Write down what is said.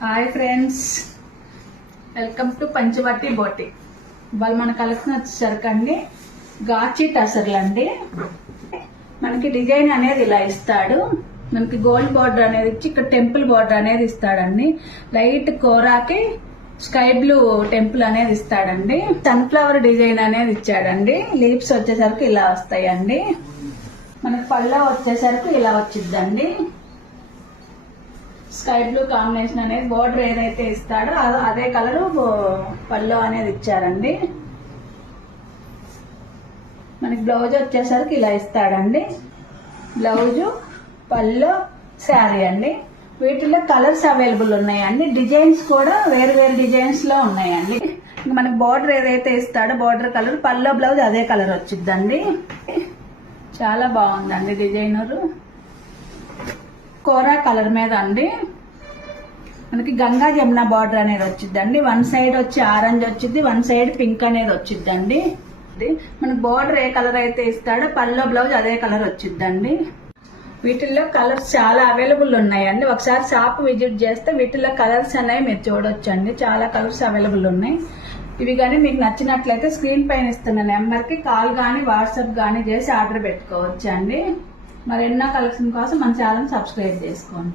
Hi friends, welcome to Panchavati బోటి. వాళ్ళు మన కలెక్షన్ వచ్చేసరికి అండి గాచి టసర్లు అండి. మనకి డిజైన్ అనేది ఇలా ఇస్తాడు. మనకి గోల్డ్ బార్డర్ అనేది ఇచ్చి ఇక్కడ టెంపుల్ బార్డర్ అనేది ఇస్తాడండి. లైట్ కోరాకి స్కై బ్లూ టెంపుల్ అనేది ఇస్తాడండి. సన్ఫ్లవర్ డిజైన్ అనేది ఇచ్చాడండి. లీవ్స్ వచ్చేసరికి ఇలా వస్తాయండి. మనకి పళ్ళ వచ్చేసరికి ఇలా వచ్చిద్దండి. స్కై బ్లూ కాంబినేషన్ అనేది బోర్డర్ ఏదైతే ఇస్తాడో అదే కలర్ పళ్ళు అనేది ఇచ్చారండి. మనకి బ్లౌజ్ వచ్చేసరికి ఇలా ఇస్తాడండి. బ్లౌజు, పళ్ళు, శారీ అండి. వీటిలో కలర్స్ అవైలబుల్ ఉన్నాయండి. డిజైన్స్ కూడా వేరు వేరు డిజైన్స్ లో ఉన్నాయండి. మనకి బోర్డర్ ఏదైతే ఇస్తాడో బోర్డర్ కలర్, పళ్ళు బ్లౌజ్ అదే కలర్ వచ్చిద్దండి. చాలా బాగుందండి డిజైనరు. కోరా కలర్ మీద అండి మనకి గంగా జమున బార్డర్ అనేది వచ్చిద్దండి. వన్ సైడ్ వచ్చి ఆరెంజ్ వచ్చింది, వన్ సైడ్ పింక్ అనేది వచ్చిద్దండి. మనకి బార్డర్ ఏ కలర్ అయితే ఇస్తాడో పల్లో బ్లౌజ్ అదే కలర్ వచ్చిద్దండి. వీటిల్లో కలర్స్ చాలా అవైలబుల్ ఉన్నాయండి. ఒకసారి షాప్ విజిట్ చేస్తే వీటిల్లో కలర్స్ అనేవి మీరు చూడొచ్చండి. చాలా కలర్స్ అవైలబుల్ ఉన్నాయి. ఇవి కానీ మీకు నచ్చినట్లయితే స్క్రీన్ పైన ఇస్తున్న నెంబర్కి కాల్ కానీ వాట్సాప్ కానీ చేసి ఆర్డర్ పెట్టుకోవచ్చు అండి. మరెన్నో కలెక్షన్ కోసం మన ఛానల్ సబ్స్క్రైబ్ చేసుకోండి.